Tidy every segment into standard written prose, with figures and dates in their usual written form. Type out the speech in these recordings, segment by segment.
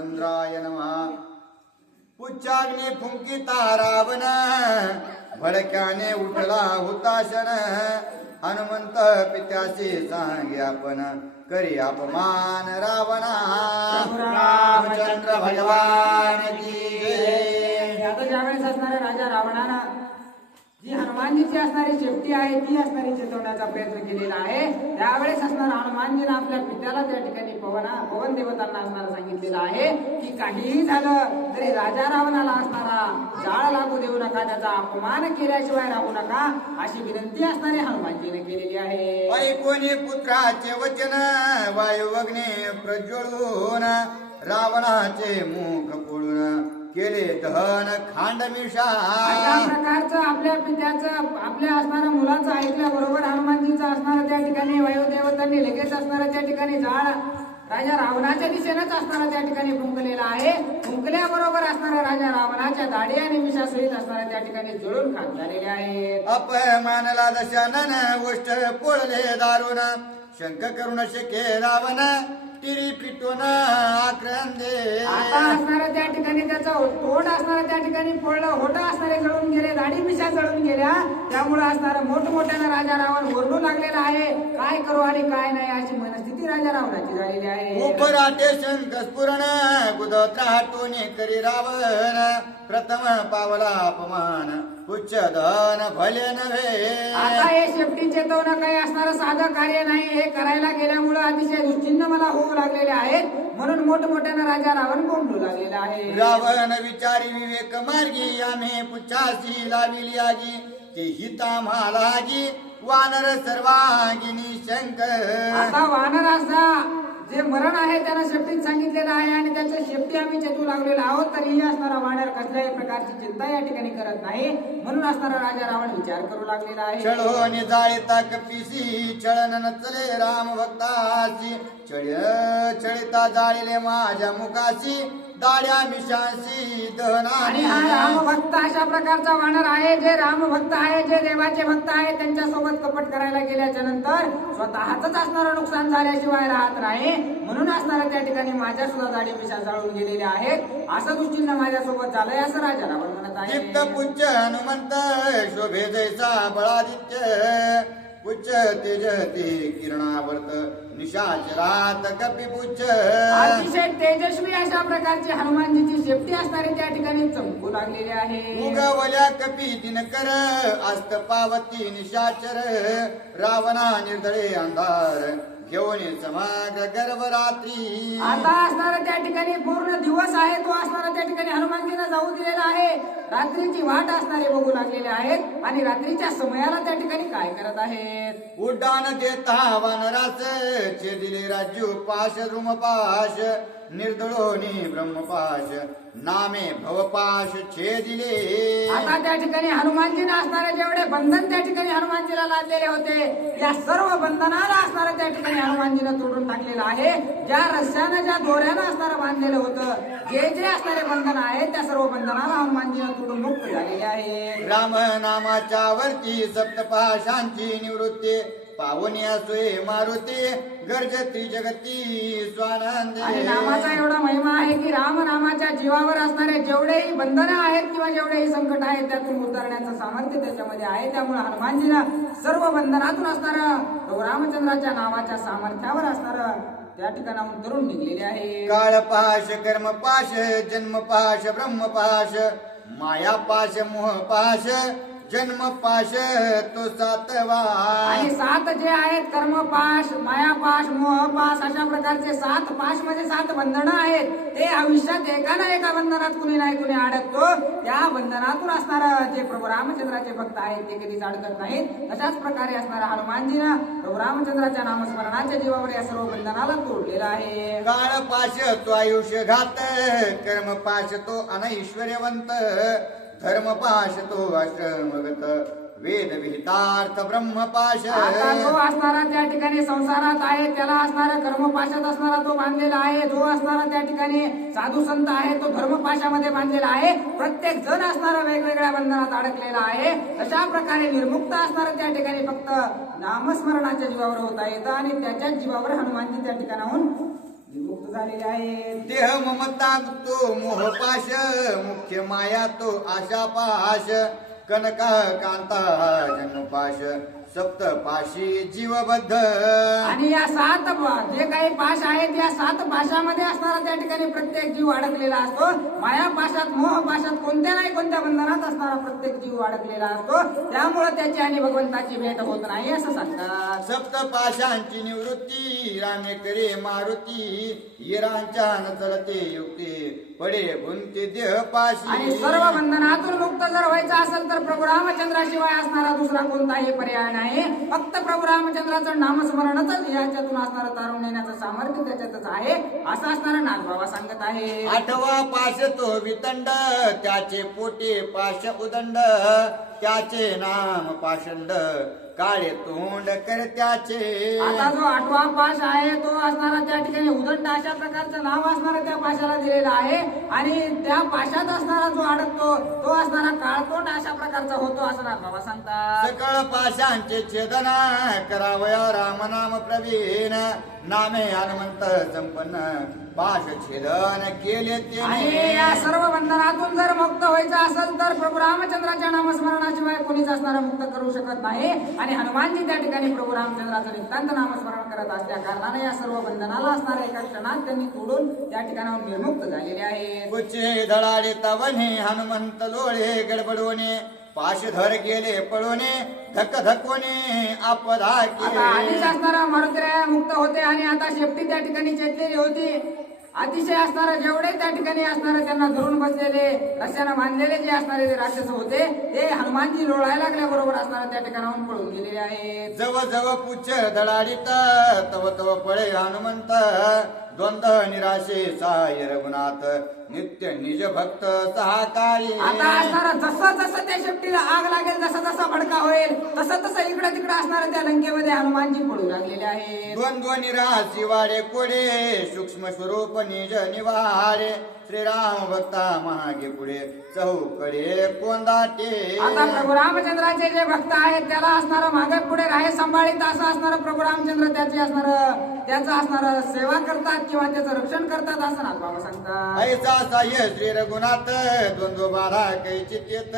रामचंद्राय नमः. पुच्छाग्नी फुंकिता रावण भडक्याने उठला हुताशन. हनुमंत पित्याशी सांगे आपण करी अपमान रावणा. रामचंद्र भगवान की जय. आता ज्यावेळेस असणाऱ्या राजा रावणाला जी हनुमानजीची असणारी शेपटी आहे ती असणारी चेतवण्याचा प्रयत्न केलेला आहे. त्यावेळेस असणारा हनुमानजीने आपल्या पित्याला त्या ठिकाणी पवन देवतांना असणारा सांगितलेलं आहे की काहीही झालं तरी राजा रावणाला असणारा जाळ लागू देऊ नका, त्याचा अपमान केल्याशिवाय राहू नका अशी विनंती असणारी हनुमानजीने केलेली आहे. ऐकोनी पुत्राचे वचन वायुअग्नी प्रज्वळून रावणाचे मुख पोळून केले दहन खांडमिषा. अशा प्रकारचं आपल्या पित्याचं आपल्या असणाऱ्या मुलाचं ऐकल्याबरोबर हनुमानजीचं असणारं त्या ठिकाणी वायुदेवतांनी लगेच असणारं त्या ठिकाणी जाळ राजा रावणाच्या दिशेनेच असणारा त्या ठिकाणी फुंकलेला आहे. फुंकल्याबरोबर असणाऱ्या राजा रावणाच्या दाढी आणि मिशासहित असणाऱ्या त्या ठिकाणी जळून खाक झालेले आहेत. अपमानला दशानन गोष्ट पोळले दारुण शंक करुण शके रावण तिरी पिटून आक्रंदे. आता असणाऱ्या त्या ठिकाणी त्याचं तोंड असणाऱ्या त्या ठिकाणी फोडलं, होट असणारे जळून गेले, दाढी मिशा जळून गेल्या. त्यामुळे असणारा मोठमोठ्यानं राजा रावण ओरडू लागलेला आहे. काय करू आणि काय नाही अशी मनस्थिती राजा रावणाची झालेली आहे. उपराटे शंख स्फुरण कुदत्राटून करी रावण प्रथम पावला अपमान उच्च धन भले नव्हे. आता हे शेपटी चेतवणं काही असणारं साधं कार्य नाही. हे करायला गेल्यामुळे अतिशय दुश्चिन्ह मला होऊ लागलेले आहेत म्हणून मोठमोठ्यानं राजा रावण बोंबलू लागलेला आहे. रावण विचारी विवेक मार्गी आम्ही पुच्छासी लाविली आगी ते हिता मालागी वानर सर्वांगिनी शंक. आता वानर असा जे मरण आहे त्यांना शेपटीत सांगितलेलं आहे आणि त्याच्या शेपटी आम्ही चेतू लागलेलो आहोत. तरीही असणारा वानर कसल्याही प्रकारची चिंता या ठिकाणी करत नाही म्हणून असणारा राजा रावण विचार करू लागलेला आहे. छळोनी जाळीता कपिसी छळन नचले राम भक्तासी छळिता जाळीले माझ्या मुखाशी दाड्या मिशांशी दहना. आणि हा रामभक्त अशा प्रकारचा वानर आहे जे रामभक्त आहे, जे देवाचे भक्त आहे. त्यांच्यासोबत कपट करायला गेल्याच्या नंतर स्वतःच असणारं नुकसान झाल्याशिवाय राहत नाही म्हणून असणारा त्या ठिकाणी माझ्या सुद्धा दाढी मिशा जाळून गेलेल्या आहेत. असं दुश्चिन्ह माझ्यासोबत झालंय असं राजा रावण म्हणत आहे. दीप्त पुच्छ हनुमंत शोभे जैसा बळादित्य पुच्छ तेजती किरणावर्त निशाचरात कपिपुच्छ. अतिशय तेजस्वी अशा प्रकारची हनुमानजीची शेपटी असणारी त्या ठिकाणी चमकू लागलेली आहे. उगवल्या कपी दिनकर अस्त पावती निशाचर रावणा निर्दळे अंधार घेऊन समग्र गर्भरात्री. आता असणारा त्या ठिकाणी पूर्ण दिवस आहे तो असणारा त्या ठिकाणी हनुमानजीला जाऊ दिलेला आहे. रात्रीची वाट असणारे बघू लागलेले आहेत आणि रात्रीच्या समयाला त्या ठिकाणी काय करत आहेत. उड्डाण देता वानरास दिले राजू पाश द्रुमपाश निर्दळोनी ब्रह्मपाश नामे भवपाश छेदिले. आता त्या ठिकाणी हनुमानजीने असणारे जेवढे बंधन त्या ठिकाणी हनुमानजीला लादलेले होते या सर्व बंधनाला असणारे त्या ठिकाणी हनुमानजीने तोडून टाकलेलं आहे. ज्या रस्त्यानं ज्या दोऱ्यानं असणारं बांधलेलं होतं जे जे असणारे बंधन आहेत त्या सर्व बंधनाला हनुमानजीने तोडून मुक्त झालेले आहे. राम नामाच्या वरती सप्तपाशांची निवृत्ती पावनी असोय मारुती गर्जती जगती स्वानंदे. आणि नामाचा एवढा महिमा आहे की राम नामाच्या जीवावर असणारे जेवढेही बंधनं आहेत किंवा जेवढेही संकट आहेत त्यातून उतरण्याचं सामर्थ्य त्याच्यामध्ये आहे. त्यामुळे हनुमानजीनं सर्व बंधनातून असणारं रामचंद्राच्या नावाच्या सामर्थ्यावर असणारं त्या ठिकाणाहून तरुण निघलेले आहे. काळपाश कर्मपाश जन्मपाश ब्रह्मपाश मायापाश मोहपाश जन्मपाश तो सातवा. आणि सात जे आहेत कर्मपाश मायापाश मोहपाश अशा प्रकारचे 7 पाश म्हणजे 7 बंधनं आहेत. ते आयुष्यात एका ना एका बंधनात कुणी नाही कुणी अडकतो. त्या बंधनातून असणारं जे प्रभू रामचंद्राचे भक्त आहेत ते कधीच अडकत नाहीत. तशाच प्रकारे असणारा हनुमानजीनं प्रभू रामचंद्राच्या नामस्मरणाच्या जीवावर या सर्व बंधनाला तोडलेला आहे. काळपाश तो आयुष्य घात कर्मपाश तो अनैश्वर्यवंत धर्मपाश तो आश्रमगत वेद विहितार्थ ब्रह्मपाश. आता जो असणारा त्या ठिकाणी संसारात आहे त्याला असणारा कर्मपाशात असणारा तो बांधलेला आहे. जो असणारा त्या ठिकाणी साधू संत आहे तो धर्मपाशामध्ये बांधलेला आहे. प्रत्येक जण असणारा वेगवेगळ्या बंधनात अडकलेला आहे. अशा प्रकारे निर्मुक्त असणारा त्या ठिकाणी फक्त नामस्मरणाच्या जीवावर होता येतं आणि त्याच्याच जीवावर हनुमानजी त्या ठिकाणाहून विमुक्त झालेले आहेत. देह ममता तो मोहपाश मुख्य माया तो आशा पाश कनक कांता जन्मपाश सप्त पाशी जीवबद्ध. आणि या जे काही पाश आहेत या 7 पाशामध्ये असणारा त्या ठिकाणी प्रत्येक जीव अडकलेला असतो. माया पाशात मोह पाशात कोणत्या नाही कोणत्या बंधनात असणारा प्रत्येक जीव अडकलेला असतो. त्यामुळे त्याची आणि भगवंताची भेट होत नाही असं सांगतात. सप्त पाशांची निवृत्ती रामे करे मारुती येरांच्या न चलते युक्ती पडे गुंती देह पाशी. आणि सर्व बंधनातून मुक्त जर व्हायचं असेल तर प्रभू रामचंद्राशिवाय असणारा दुसरा कोणताही पर्याय नाही. फक्त प्रभू रामचंद्राचं नामस्मरणच याच्यातून असणारं तारून नेण्याचं सामर्थ्य त्याच्यातच आहे असं असणारा नाथबाबा सांगत आहे. 8वा पाश तो वितंड त्याचे पोटे पाश उदंड त्याचे नाम पाषंड काळे तोंड कर त्याचे. आता जो 8वा पाश आहे तो असणारा त्या ठिकाणी उदंड अशा प्रकारचं नाव असणारा त्या पाशाला दिलेलं आहे. आणि त्या पाशात असणारा जो अडकतो तो असणारा काळतोंड अशा प्रकारचा होतो असं नाथबाबा सांगतात. सकळ पाशांचे छेदना करावया रामनाम प्रवीण नामे हनुमंत संपन्न पाश छेदन केले आणि ते. या सर्व बंधनातून जर मुक्त व्हायचं असेल तर प्रभू रामचंद्राच्या नामस्मरणाशिवाय कोणीच असणारा मुक्त करू शकत नाही. आणि हनुमानजी त्या ठिकाणी प्रभू रामचंद्राचं नितांत नामस्मरण करत असल्या कारणाने या सर्व बंधनाला असणाऱ्या एका क्षणात त्यांनी तोडून त्या ठिकाणाहून निर्मुक्त झालेले आहेत. कुचे धडाडे तवने हनुमंत लोळे गडबडवणे पाशधर गेले पळवणे धक धकवणे आपदा आता आधीच केले. असणारा मारुतीराया मुक्त होते आणि आता शेपटी त्या ठिकाणी चेतलेली होती. अतिशय असणारा जेवढे त्या ठिकाणी असणारे त्यांना धरून बसलेले रस्त्यानं बांधलेले जे असणारे जे राक्षस होते ते हनुमानजी लोळायला लागल्याबरोबर असणारे त्या ठिकाणाहून पळून गेलेले आहेत. जव जव पुच्छ धडाडीत तव तव पळे हनुमंत द्वंद निराशे साय रघुनाथ नित्य निज भक्त सहाकारी. आता असणारा जसं जसं त्या शेपटीला आग लागेल जसा जसा भडका होईल तसं तसं इकडे तिकडे असणाऱ्या त्या लंकेमध्ये हनुमानजी पळू लागलेले आहेत. द्वंद्व निराशी वाडे कोडे सूक्ष्म स्वरूप निज निवाडे श्रीराम भक्ता महागे पुढे चौकडे कोंदाटे. आता प्रभू रामचंद्राचे जे भक्त आहेत त्याला असणारं मागे पुढे राहे सांभाळीत असं असणारं प्रभू रामचंद्र त्याचं असणारं सेवा करतात किंवा त्याचं रक्षण करतात असं नाथबाबा सांगतात. ऐसा साह्य श्री रघुनाथ द्वंद्व बाधा कैचित्येत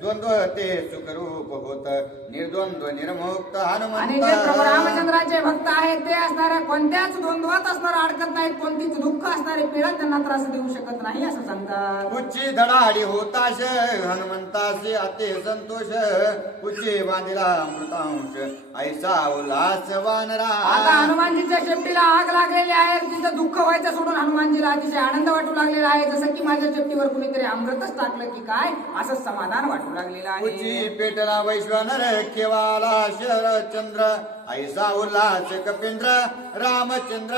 द्वंद्व ते सुखरूप होत निर्द्वंद्व निर्मुक्त आणि जे प्रभू हनुमंत. रामचंद्राचे भक्त आहेत ते असणाऱ्या कोणत्याच द्वंद्वात असणारं अडकत नाहीत. कोणतीच दुःख असणारे पीडा त्यांना त्रास देऊ शकत नाही असं सांगतात. उच्ची धडाडी होताश हनुमंताशी अति संतोष उच्ची बांधिला अमृतांश ऐसा उल्हास वानरा. आता हनुमानजीच्या शेपटीला आग लागलेली आहे. तिचं दुःख व्हायचं सोडून हनुमानजीला अतिशय आनंद वाटू लागलेला आहे. जसं की माझ्या शेपटीवर कुणीतरी अमृतच टाकलं की काय असं समाधान वाटू लागलेलं उच्ची आहे. पेटला वैश्वानर केवाला शरचंद्र ऐसा उल्हास कपिंद्र रामचंद्र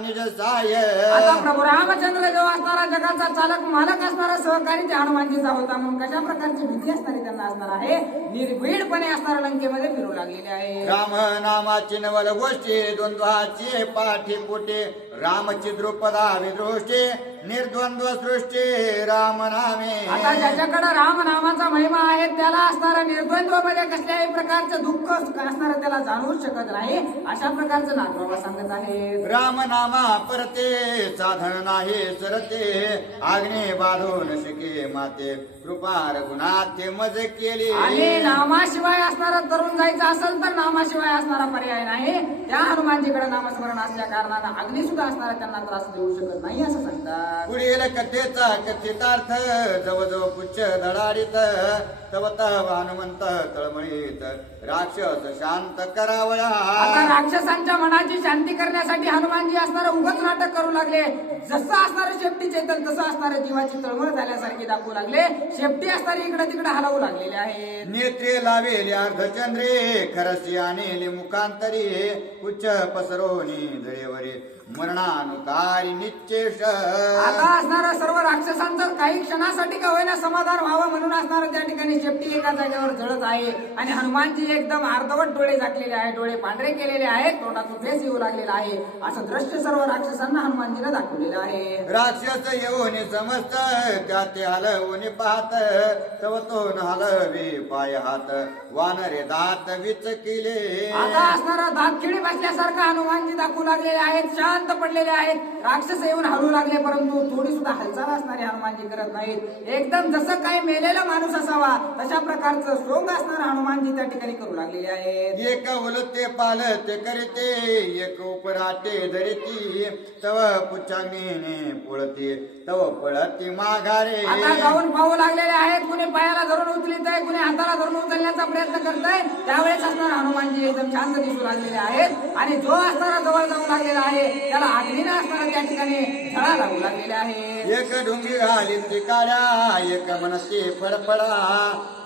निज साय. आता प्रभू रामचंद्र जो असणारा जगाचा चालक मालक असणारा सहकारी त्या हनुमानजीचा होता म्हणून कशा प्रकारची भीती असणारी त्यांना असणार आहे. निर्भीडपणे असणाऱ्या लंकेमध्ये फिरू लागलेले आहे. राम नामाची नवल गोष्टी द्वंद्वाची पाठी पोटे रामची द्रुपदा विदृष्टी निर्द्वंद्व सृष्टी राम नामे. आता ज्याच्याकडे राम नामाचा महिमा आहे त्याला असणारा निर्द्वंद्व मध्ये कसल्याही प्रकारचं दुःख असणारं त्याला जाणवूच शकत नाही अशा प्रकारचं नाथबाबा सांगत आहे. राम नामा परते साधन नाही सरते आग्ने बाधून शिके माते कृपा रघुनाथे मज केली. आणि नामाशिवाय असणारं तरुण जायचं असेल तर नामाशिवाय असणारा पर्याय नाही. त्या हनुमानजीकडे नामस्मरण असल्या कारणानं अग्नी सुद्धा असणारा त्यांना त्रास देऊ शकत नाही असं सांगतात. पुढील कथेचा कथितार्थ जवळजवळ पुच्छ धडाडीत तव तव हनुमंत तळमळीत राक्षस शांत करावया. आता राक्षसांच्या मनाची शांती करण्यासाठी हनुमानजी असणारं उगत नाटक करू लागले. जसं असणारं शेपटी चेतल तसं असणारं जीवाची तळमळ झाल्यासारखी दाखवू लागले. शेपटी असणारी इकडे तिकडे हलवू लागलेले आहे. नेत्रे लावेले अर्धचंद्रे खरसी आणेले मुखांतरी उच्च पसरोनी जळेवरे मरणानुकारी निश्चेष. आता असणारं सर्व राक्षसांचं काही क्षणासाठी का होईना समाधान व्हावं म्हणून असणारं त्या ठिकाणी शेपटी एका जागेवर जळत आहे. आणि हनुमानजी एकदम अर्धवट डोळे झाकलेले आहेत. डोळे पांढरे केलेले आहेत. तोंडातून फेस येऊ लागलेला आहे. असं दृश्य सर्व राक्षसांना हनुमानजीने दाखवलेलं आहे. राक्षस येऊन समस्त त्या ते हलवून पाहत तव तो हलवे पाय हात वानरे दात विच केले. आता असणारा दात खिळी बसल्यासारखं हनुमानजी दाखवू लागलेले आहेत. 4 शांत पडलेले आहेत. राक्षस येऊन हलू लागले, परंतु थोडी सुद्धा हालचाल असणारे हनुमानजी करत नाहीत. एकदम जसं काही मेलेला माणूस असावा तशा प्रकारचं सोंग असणारे हनुमानजी त्या ठिकाणी करू लागलेले आहेत. एक उलते पालते करते, एक उपराटे धरती, तव पुच्छाग्नीने पुळते, तव पळती माघारे. आता जाऊन पाहू लागलेले आहेत. कुणी पायाला धरून उचलित आहे, कुणी हाताला धरून उचलण्याचा प्रयत्न करत आहे. त्यावेळेस असणारे हनुमानजी एकदम शांत दिसू लागलेले आहेत आणि जो असणारा जवळ जाऊ लागलेला आहे त्याला अग्नीने असणारा त्या ठिकाणी झळा लागू लागलेले आहे. एक ढुंगी घालीत काड्या, एक मनसे फडफडा,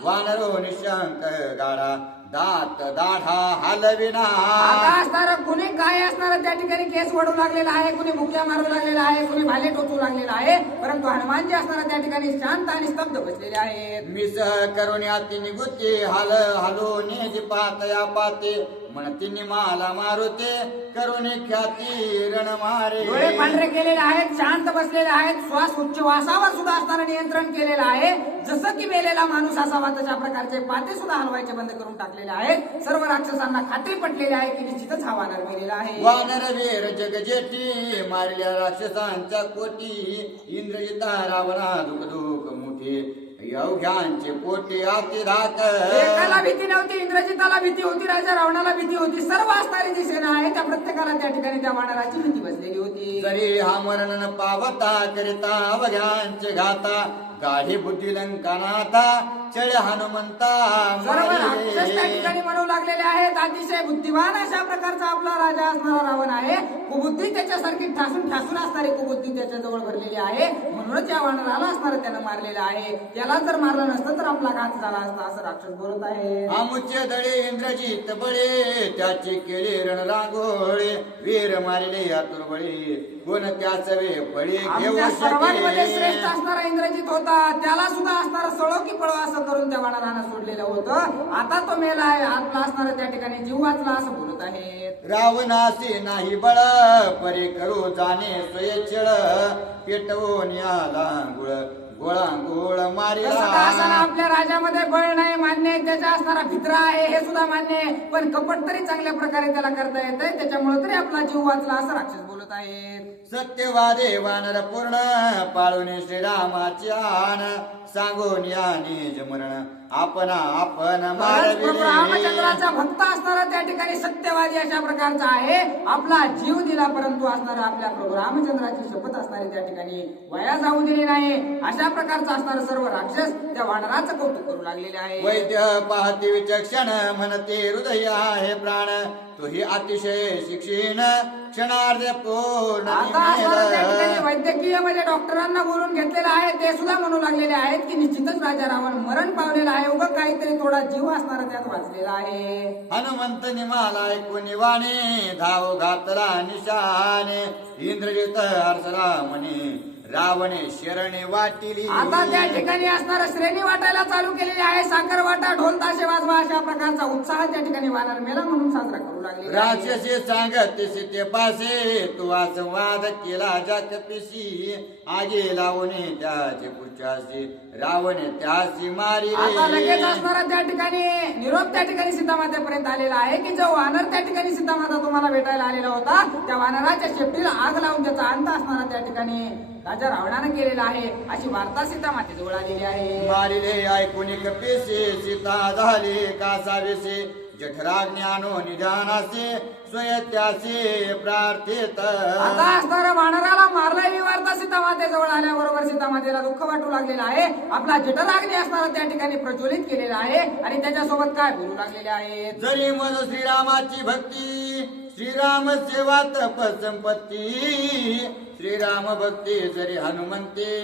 वानरो निशंक गाडा, दात दाढा हलविना. आता असणार कुणी काय असणार त्या ठिकाणी केस वडू लागलेला आहे, कुणी मुक्या मारू लागलेला आहे, कुणी भाले टोचू लागलेला आहे, परंतु हनुमानजी असणार त्या ठिकाणी शांत आणि स्तब्ध बसलेले आहेत. मिस करून याती निगुती, हाल हालो नेज पातया पाते, म्हणती माला मारुते, करून ख्याती रण मारे. डोळे पांढरे केलेले आहेत, शांत बसलेले आहेत, श्वास उच्छवासावर सुद्धा असताना नियंत्रण केलेलं आहे. जसं की मेलेला माणूस असावा तशा प्रकारचे पाते सुद्धा हलवायचे बंद करून टाकलेले आहेत. सर्व राक्षसांना खात्री पटलेली आहे की निश्चितच हा वानर मेलेला आहे. वानर वीर जगजेठी, मारल्या राक्षसांच्या कोटी, इंद्रजिता रावणा दुख मोठी, अवघ्यांचे पोटे आती धाक. एकाला भीती नव्हती, इंद्रजिताला भीती होती, राजा रावणाला भीती होती. सर्व असणारी जी सेना आहे त्या प्रत्येकाला त्या ठिकाणी त्या वानराची भीती बसलेली होती. जरी हा मरण पावता करिता अवघ्यांचे घाता, गाढी बुद्धी लंकानाथा, चळ हनुमंता सर्व राक्षस त्या ठिकाणी म्हणू लागलेले आहेत. अतिशय बुद्धिवान अशा प्रकारचा आपला राजा असणारा रावण आहे. कुबुद्धी त्याच्यासारखी ठासून असणारी कुबुद्धी त्याच्या जवळ भरलेली आहे. म्हणूनच या वानराला असणारं त्यानं मारलेलं आहे. त्याला जर मारलं नसतं तर आपला घात झाला असता असं राक्षस बोलत आहे. आमुचे दळे इंद्रजित बळे, त्याचे केळे रणरांगोळे, वीर मारिले आतुर बळी, कोण त्याच वे फळे घेऊ सर्वांमध्ये श्रेष्ठ शके. असणारा इंद्रजित होता. त्याला सुद्धा असणारा सळो की पळो असं करून त्या वानरानं सोडलेलं होतं. आता तो मेला आहे, आपला असणारा त्या ठिकाणी जीव वाचला असं बोलत आहेत. रावणासी नाही बळ, परे करू जाणे स्वयच्छळ, पेटवून याला गुळ गोळा गोळ मारिला. आपल्या राजामध्ये बळ नाही मान्य आहे, त्याच्या असणारा भित्रा आहे हे सुद्धा मान्य आहे, पण कपट तरी चांगल्या प्रकारे त्याला करता येत आहे. त्याच्यामुळे तरी आपला जीव वाचला असं राक्षस बोलत आहेत. सत्यवादे वानर पूर्ण, पाळून श्रीरामाची आण, सांगून या निज मरण, आपण प्रभू रामचंद्राचा भक्त असणारा त्या ठिकाणी सत्यवादी अशा प्रकारचा आहे. आपला जीव दिला, परंतु असणारा आपल्या प्रभू रामचंद्राची शपथ असणारी त्या ठिकाणी वाया जाऊ दिली नाही. अशा प्रकारचा असणारा सर्व राक्षस त्या वानराचं कौतुक करू लागलेले आहे. वैद्य पाहती विचक्षण, म्हणते हृदय आहे प्राण, तोही अतिशय शिक्षीण, क्षणार्ध पूर्ण. आता त्या ठिकाणी वैद्यकीय म्हणजे डॉक्टरांना बोलून घेतलेलं आहे. ते सुद्धा म्हणू लागलेले आहेत की निश्चितच राजा रावण मरण पावलेला आहे. उगं काहीतरी थोडा जीव असणारा त्यात वाचलेला आहे. हनुमंत निमाला ऐकून वाणे, धाव घातला निशाने, इंद्रजित हर्षला म्हणे, रावणे शरणे वाटिली. आता त्या ठिकाणी असणारा श्रेणी वाटायला चालू केलेली आहे. साखर वाटा, ढोल ताशे वाजवा अशा प्रकारचा उत्साह त्या ठिकाणी वानर मेला म्हणून साजरा करू लागले. राक्षसी सांगत सीते पासे, तू संवाद केला ज्या कपिशी, आगे लावणे त्याचे पुच्छासी, रावणे त्याची मारी. आता लगेच असणारा त्या ठिकाणी निरोप त्या ठिकाणी सीतामातेपर्यंत आलेला आहे की जो वानर त्या ठिकाणी सीतामाता तुम्हाला भेटायला आलेला होता, त्या वानराच्या शेपटीला आग लावून त्याचा अंत असणारा त्या ठिकाणी राजा रावणानं केलेला आहे अशी वार्ता सीतामातेजवळ आलेली आहे. मारिले ऐकून कपिसे, सीता झाले कासावेसे, जठराज्ञानो निधानासे, स्वयत्यासे प्रार्थित. आता असणारा वानराला मारला ही वार्ता सीतामातेजवळ आल्याबरोबर सीतामातेला दुःख वाटू लागलेलं आहे. आपला जठराग्नी असणारा त्या ठिकाणी प्रज्वलित केलेला आहे आणि त्याच्यासोबत काय बोलू लागलेले आहेत. जरी मन श्रीरामाची भक्ती, श्रीराम सेवा तप संपत्ती, श्रीराम भक्ती जरी हनुमंते,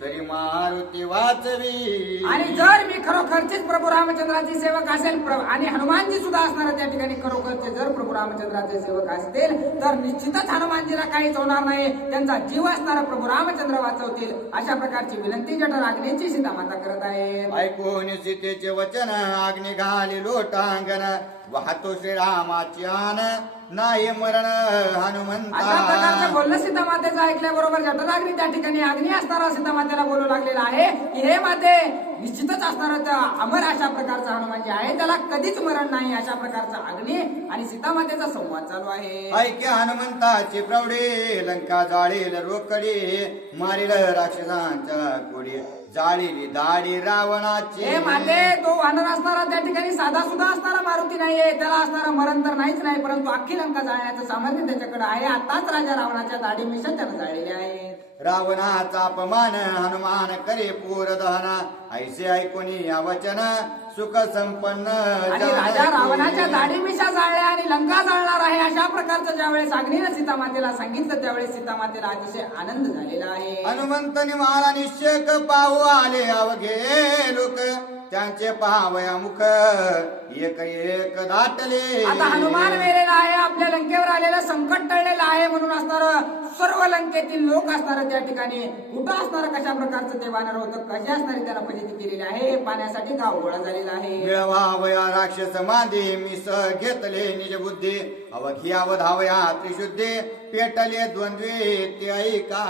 तरी मारुती वाचवी. आणि जर मी खरोखरचीच प्रभू रामचंद्राची सेवक असेल आणि हनुमानजी सुद्धा असणारा त्या ठिकाणी खरोखरचे जर प्रभू रामचंद्राचे सेवक असतील तर निश्चितच हनुमानजीला काहीच होणार नाही. त्यांचा जीव असणारा प्रभू रामचंद्र वाचवतील अशा प्रकारची विनंती जठराग्नीची सीतामाता करत आहे. ऐकून सीतेचे वचन, अग्नी घाली लोटांगण, वाहतो श्रीरामाची आन, नाही मरण हनुमंता. अशा प्रकारचं बोलणं सीतामातेचं ऐकल्याबरोबर जठराग्नी त्या ठिकाणी अग्नी असणारा सीतामातेला बोलू लागलेला आहे की हे माते निश्चितच असणार त्या अमर अशा प्रकारचा हनुमान जे आहे त्याला कधीच मरण नाही अशा प्रकारचा अग्नी आणि सीतामातेचा संवाद चालू आहे. ऐक्य हनुमंताची प्रौढी लंका जाळील रोकडी मारील राक्षसांच्या कोडी जाळीली दाढी रावणाची. हे माते तो वानर असणारा त्या ठिकाणी साधा सुद्धा असणारा मारुती नाहीये, त्याला असणारा मरण तर नाहीच नाही, परंतु अख्खी लंका जाळण्याचं सामर्थ्य त्याच्याकडे आहे. आताच राजा रावणाच्या दाढी मिशा त्यानं जाळलेले आहे. रावणाचा अपमान हनुमान करे पूर दहन ऐसे ऐकूनी या वचन सुख संपन्न आणि राजा रावणाच्या दाढी मिशा जाळल्या आणि लंका जाळणार आहे अशा प्रकारचं ज्यावेळेस अग्नीनं सीतामातेला सांगितलं त्यावेळेस सीतामातेला अतिशय आनंद झालेला आहे. हनुमंतनी मला निश्चक पाहू आले अवघे लोक त्यांचे पहावया मुख एक एक दाटले. आता हनुमान मेलेला आहे, आपल्या लंकेवर आलेलं संकट टळलेलं आहे म्हणून असणार सर्व लंकेतील लोक असणार त्या ठिकाणी कुठं असणार कशा प्रकारचं ते वानर होतं, कशी असणारी त्याला फजिती केलेली आहे हे पाण्यासाठी गाव गोळा झालेला आहे. मिळवावया राक्षस मांदी मिस घेतले निज बुद्धी अवघी अवधावया त्रिशुद्धी पेटले द्वंद्वे ते ऐका.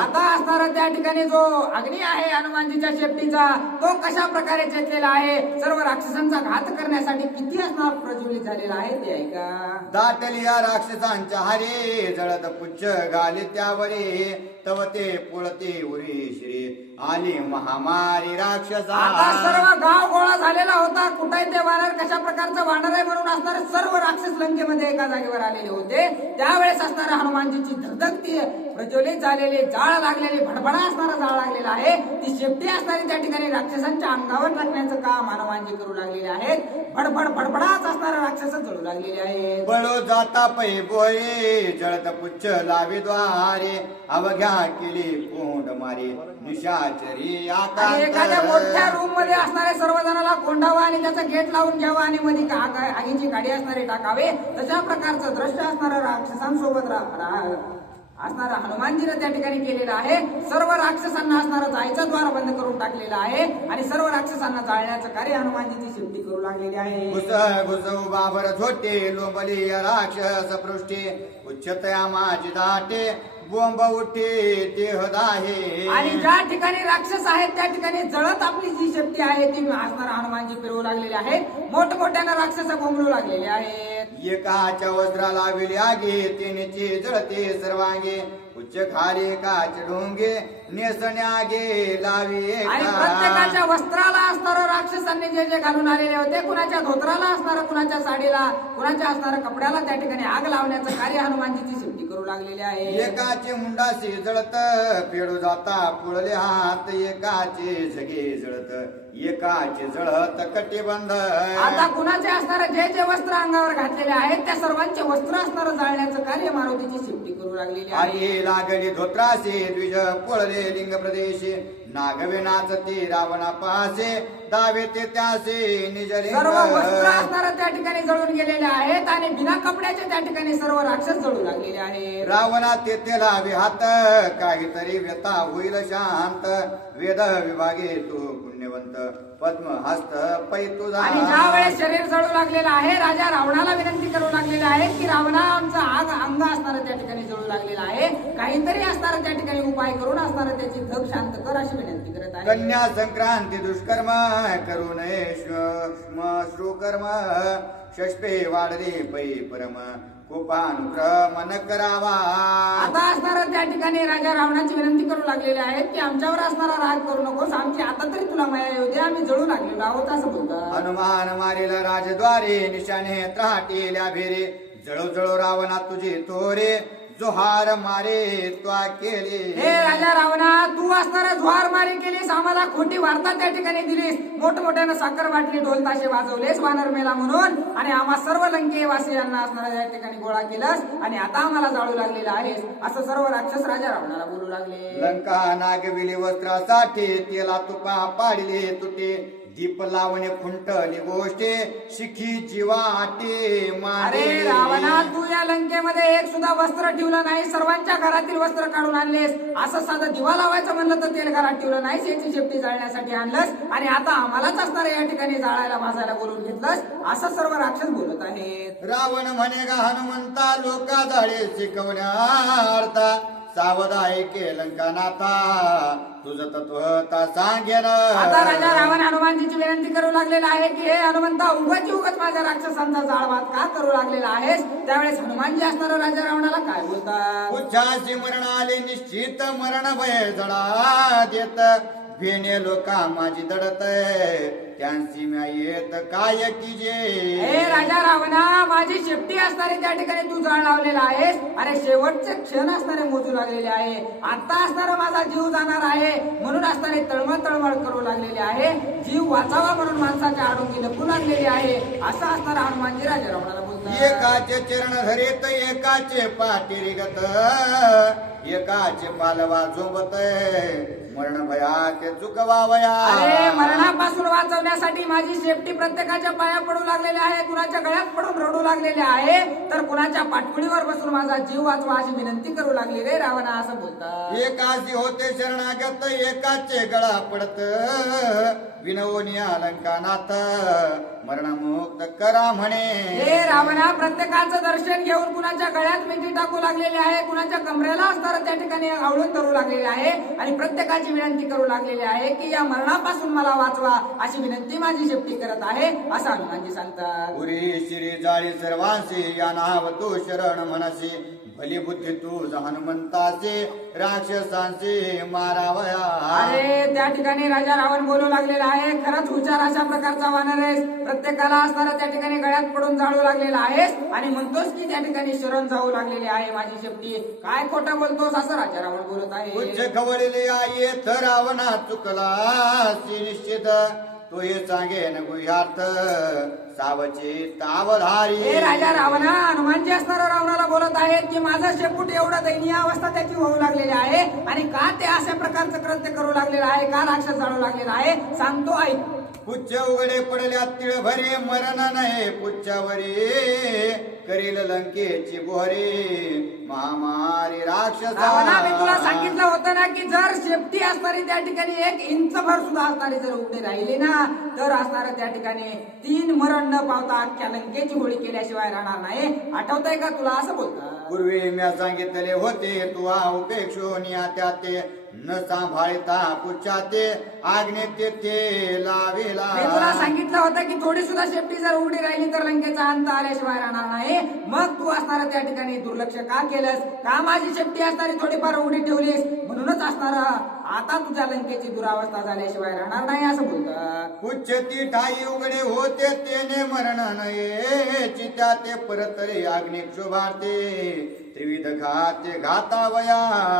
आता असणारा त्या ठिकाणी जो अग्नी आहे हनुमानजीच्या शेपटीचा तो कशा प्रकारे चेतलेला आहे, सर्व राक्षसांचा घात करण्यासाठी किती असणार प्रज्वलित झालेला आहे ते ऐका. दाटली या राक्षसांच्या हरे जळत पुच्छ घाले त्यावरे तव ते पुळते उरी श्री आली महामारी राक्षसा. आता सर्व गाव गोळा झालेला होता, कुठे ते वानर कशा प्रकारचं वानर आहे म्हणून असणारे सर्व राक्षस लंकेमध्ये एका जागेवर आलेले होते. त्यावेळेस असणाऱ्या हनुमानजीची धगधगती प्रज्वलित झालेली जाळ लागलेली भडभडा असणारा जाळ लागलेला आहे. ती शेपटी असणारी त्या ठिकाणी राक्षसांच्या अंगावर टाकण्याचं काम हनुमानजी करू लागलेले आहेत. भडभड भडभडाच असणारा राक्षस जळू लागलेले आहेत. बळो जाता पै बोळे जळत पुच्छ लावी द्वारे अवघ्या केली कोंड मारे निशाचरी आणि एखाद्या मोठ्या रूम मध्ये असणारे सर्वजणाला कोंडावा आणि त्याचा गेट लावून घ्यावा आणि मध्ये आगीची गाडी असणारे टाकावे तशा प्रकारचं दृश्य असणाऱ्या राक्षसांसोबत असणारा हनुमानजीने त्या ठिकाणी केलेलं आहे. सर्व राक्षसांना असणारा जायचा द्वार बंद करून टाकलेला आहे आणि सर्व राक्षसांना जाळण्याचं कार्य हनुमानजीची शेपटी करू लागलेली आहे. घुसऊ बाबर झोटे लोंबली राक्षस पृष्ठी उच्चतया माझी दाटे बोंब उठे देह दाहे. आणि ज्या ठिकाणी राक्षस आहेत त्या ठिकाणी जळत आपली जी शेपटी आहे ती असणारा हनुमानजी फिरवू लागलेली आहे. मोठमोठ्यानं राक्षस बोंबलू लागलेले आहेत. एकाच्या वस्त्राला विली आगे तेनेचे जळते सर्वांगे उच्च खाली काच ढोंगे नेसण्यागे लावी आणि प्रत्येकाच्या वस्त्राला असणारं राक्षसांनी जे जे घालून आलेले होते, कुणाच्या धोत्राला असणारं, कुणाच्या साडीला, कुणाच्या असणाऱ्या कपड्याला त्या ठिकाणी आग लावण्याचं कार्य हनुमानजीची शेपटी करू लागलेली आहे. एकाचे मुंडाशी जळत पेडू जाता पुळले हात एकाचे झगे जळत एकाचे जळत कटिबंध. आता कुणाचे असणारे जे जे वस्त्र अंगावर घातलेले आहेत त्या सर्वांचे वस्त्र असणारं जाळण्याचं कार्य मारुतीची शेपटी करू लागलेली आहे. लागली धोत्रासे द्विज पळले लिंग प्रदेशे नागवे नाचते रावणा पासे दावे ते त्यासे निज सर्व वस्त्र असणारं त्या ठिकाणी जळून गेलेले आहेत आणि बिना कपड्याचे त्या ठिकाणी सर्व राक्षस जळू लागलेले आहेत. रावणा ते लावे हात काहीतरी व्यथा होईल शांत वेद विभागे तू पुण्यवंत पद्म हस्त पै तुझा. आणि ज्या वेळेस शरीर जळू लागलेलं आहे राजा रावणाला विनंती करू लागलेला आहे की रावणा आमचा अंग असणारं त्या ठिकाणी जळू लागलेला आहे, काहीतरी असणारं त्या ठिकाणी उपाय करून असणारं त्याची धग शांत कर अशी विनंती करत आहे. कन्या संक्रांती दुष्कर्म करू नये श्रुकर्म षष्पे वाढले पै परम कोपानुक्रम न करावा. आता असणारं त्या ठिकाणी राजा रावणाची विनंती करू लागलेले आहेत की आमच्यावर असणारा राग करू नकोस, आमची आता तरी तुला माया येऊ दे, आम्ही जळू लागलेलो आहोत असं बोलतात. हनुमान मारेल राजद्वारे निशाने त्राटेल्या भेरे जळो जळो रावणा तुझे तोरे जोहार मारे त्वा केले. हे राजा रावणा तू असणारा जोहार मारी केलीस, आम्हाला खोटी वार्ता त्या ठिकाणी दिलीस, मोठमोठ्यानं साखर वाटली ढोल ताशे वाजवलेस वानर मेला म्हणून आणि आम्हा सर्व लंकेवासियांना असणारा त्या ठिकाणी गोळा केलास आणि आता आम्हाला जाळू लागलेला आहेस असं सर्व राक्षस राजा रावणाला बोलू लागले. लंका नागविली वस्त्रासाठी तेला तुपा पाडले तुटे दीप लावणे खुंटली गोष्टे शिखी जीवाटे अरे रावणा तू या लंकेमध्ये एक सुद्धा वस्त्र ठेवलं नाही, सर्वांच्या घरातील वस्त्र काढून आणलेस. असं साधं दिवा लावायचं म्हणलं तर तेल घरात ठेवलं नाहीस, याची शेपटी जाळण्यासाठी आणलंस आणि आता आम्हालाच असणार या ठिकाणी जाळायला भाजायला बोलून घेतलंस असं सर्व राक्षस बोलत आहेत. रावण म्हणे गा हनुमंता लोका जाळे शिकवण्यार्था सावध ऐके लंकानाथा तुझं तत्व सांगेन. आता राजा रावण हनुमानजीची विनंती करू लागलेला आहे की हे हनुमंता उगाच माझ्या राक्षसांचा जाळवाद का करू लागलेला आहेस. त्यावेळेस हनुमानजी असणारा राजा रावणाला काय बोलतात. उच्चासी मरण आले निश्चित मरण भय जडा देत भेने लोका माझी दडत त्यांची म्या येत काय कीजे. हे राजा रावणा माझी शेपटी असणारी त्या ठिकाणी तू जाळ लावलेला आहेस. अरे शेवटचे क्षण असणारे मोजू लागलेले आहे. आता असणारा माझा जीव जाणार आहे म्हणून असणारे तळमळ करू लागलेले आहे. जीव वाचावा म्हणून माणसाच्या आडोंगी लपू लागलेली आहे असं असणारा हनुमानजी राजा रावणाला बोलतात. एकाचे चरण धरेत एकाचे पाठी रिगत एकाचे पालवा झोंबत मरण भयात चुकवावया. अरे मरणापासून वाचवण्यासाठी माझी शेपटी प्रत्येकाच्या पाया पडू लागलेली आहे. कुणाच्या गळ्यात पडून रडू लागलेले आहे तर कुणाच्या पाठपुडीवर बसून माझा जीव वाचवा अशी विनंती करू लागली रे रावणा असं बोलतात. एकाची होते शरणागत एकाचे गळा पडत विनवनी अलंकानाथ मरणमुक्त करा म्हणे. हे रावणा प्रत्येकाचं दर्शन घेऊन कुणाच्या गळ्यात मिठी टाकू लागलेली आहे. कुणाच्या कमरेला असणारं त्या ठिकाणी आवळून धरू लागलेले आहे आणि प्रत्येकाची विनंती करू लागलेली आहे की या मरणापासून मला वाचवा अशी विनंती माझी शेपटी करत आहे असं हनुमानजी सांगतात. पुरी श्री जाळी सर्वांशी या नाव तू शरण म्हणसी भली बुद्धी तूज हनुमंताचे राक्षसांचे मारावया. अरे त्या ठिकाणी राजा रावण बोलू लागलेला आहे. खरंच हुशार अशा प्रकारचा वानर आहेस. प्रत्येकाला असणारा त्या ठिकाणी गळ्यात पडून जाळू लागलेला आहेस आणि म्हणतोस की त्या ठिकाणी शरण जाऊ लागलेली आहे माझी शेपटी. काय खोटं बोलतोस असं राजा रावण बोलत आहे. उच्च खवळले आहे तर रावणा चुकला निश्चित तो हे सांगेन गुह्यार्थ सावची तावधारी. हे राजा रावणा हनुमानजी असणारा रावणाला बोलत आहेत की माझा शेपूट एवढा दयनीय अवस्था त्याची होऊ लागलेली आहे आणि का ते अशा प्रकारचं कृत्य करू लागलेलं आहे का राक्षस जाळू लागलेला आहे सांगतो ऐक. पुच्छ उघडे पडल्या तिळ भरे मरण नाही पुच्छावरी करील लंकेची बोहरी महामारी रावणा मी तुला राक्षसा. सांगितलं होतं ना की जर शेपटी असणारी त्या ठिकाणी 1 इंच भर सुद्धा असणारी जर उघडी राहिली ना तर असणाऱ्या त्या ठिकाणी 3 मरण न पावता अख्ख्या लंकेची होळी केल्याशिवाय राहणार नाही. आठवतंय का तुला असं बोलतात. पूर्वी म्या सांगितले होते तू उपेक्षोनिया त्या ते न सांभाळता पुच्छाते आग्ने तेथे लावेला. मी तुला सांगितलं होतं की थोडी सुद्धा शेपटी जर उघडी राहिली तर लंकेचा अंत आल्याशिवाय राहणार नाही. मग तू असणारा त्या ठिकाणी दुर्लक्ष का केलंस का माझी शेपटी असणारी थोडीफार उघडी ठेवलीस म्हणूनच असणारा आता तुझ्या लंकेची दुरावस्था झाल्याशिवाय राहणार नाही असं बोलतात. पुच्छती ठाई उघडे होते तेने मरण नये चित्या ते परतरे अग्नि क्षोभारते त्रिविध घाते घातावया.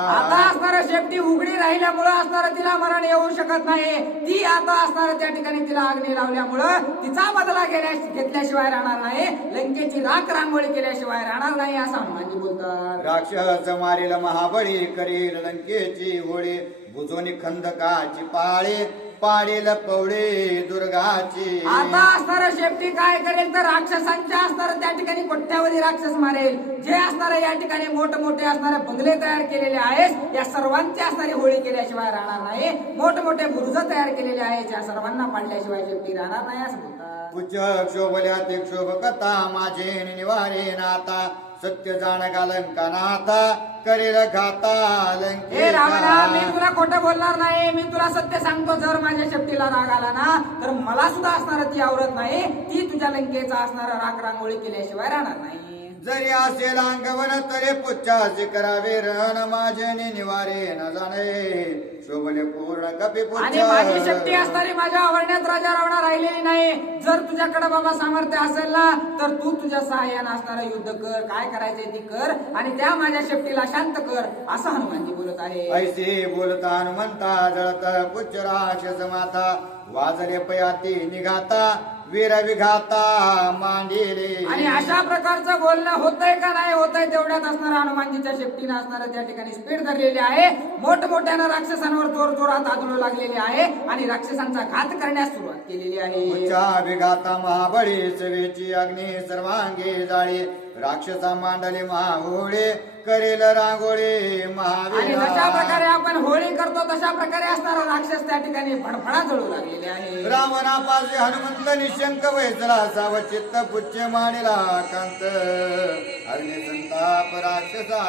आता असणारा शेपटी उघडी राहिल्यामुळं असणारं तिला मरण येऊ शकत नाही. ती आता असणारं त्या ठिकाणी तिला अग्नी लावल्यामुळं तिचा बदला घेतल्याशिवाय राहणार नाही. लंकेची राख रांगोळी केल्याशिवाय राहणार नाही असं हनुमानजी बोलतात. राक्षस मारील महाबळी करील लंकेची होळी बुजोनी खंदकाची पाळे पाडेल पवळे दुर्गाची. आता असणारं शेपटी काय करेल तर राक्षसांच्या असणारं त्या ठिकाणी कोट्यावधी राक्षस मारेल. जे असणारे या ठिकाणी मोठमोठे असणारे बंगले तयार केलेले आहेत या सर्वांची असणारी होळी केल्याशिवाय राहणार नाही. मोठमोठे बुरुज तयार केलेले आहेत या सर्वांना पाडल्याशिवाय शेपटी राहणार नाही असं बोलतात. उच्च क्षोभल्या ते क्षोभ कथा माझे निवारे नाता सत्य जाण गालंकानाथा करेल घाता हे रावणा मी लंकेचा. तुला खोटं बोलणार नाही. मी तुला सत्य सांगतो जर माझ्या शेपटीला राग आला ना तर मला सुद्धा असणार ती आवडत नाही. ती तुझ्या लंकेचा असणारा राग रांगोळी केल्याशिवाय राहणार नाही. जरी असेल अंगवन तरे पुच्छाचे करावे रण माझे निवारे न जाणे शोभले पूर्ण कपी आणि माझी शक्ती पुच्छ. असणारी माझ्या आवडण्यात राजा रावणा राहिलेली नाही. जर तुझ्याकडे बाबा सामर्थ्य असेल ना तर तू तुझ्या सहाय्यानं असणारा युद्ध कर. काय करायचे ती कर आणि त्या माझ्या शेपटीला शांत कर असं हनुमानजी बोलत आहे. ऐसे बोलता हनुमंता जळत पुच्छ राक्षस माता वाजले पयाती निघाता वीर विघाता मांडिले. आणि अशा प्रकारचं बोलणं होतंय का नाही होतंय तेवढ्यात असणारा हनुमानजीच्या शेपटीनं असणारा त्या ठिकाणी स्पीड धरलेली आहे. मोठमोठ्यानं राक्षसांवर जोर जोरात आदळू लागलेले आहे आणि राक्षसांचा घात करण्यास सुरुवात केलेली आहे. उच्चा विघाता महाबळी सवेची अग्नी सर्वांगी जाळी राक्षसा मांडले महाहोळे करेल रांगोळी आणि महावीर जशा प्रकारे आपण होळी करतो तशा प्रकारे असणारा राक्षस त्या ठिकाणी फडफडा जळू लागलेले आहे. रावणापाशी हनुमंत निशंक वैसला साव चित्त पुच्छ मांडला कांत अग्नि संताप राक्षसा.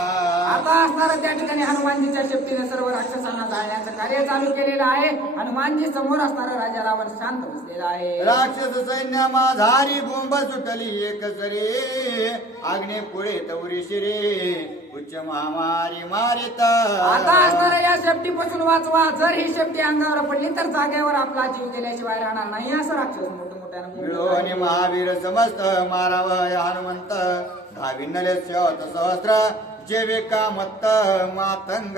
आता असणारा त्या ठिकाणी हनुमानजीच्या शेपटीने सर्व राक्षसांना जाळण्याचं कार्य चालू केलेलं आहे. हनुमानजी समोर असणारा राजा रावण शांत बसलेला आहे. राक्षस सैन्य माझारी बोंब सुटली एक सरी अग्नि पुढे तवरी शिरे उच्च महामारी मारित. आता असणाऱ्या या शेपटीपासून वाचवा. जर ही शेपटी अंगावर पडली तर जागेवर आपला जीव गेल्याशिवाय राहणार नाही असं राक्षस मोठमोठ्यानं मिळून महावीर समस्त माराव हनुमंत धाविनले सहस्त्र जेवे कामत्त मातंग.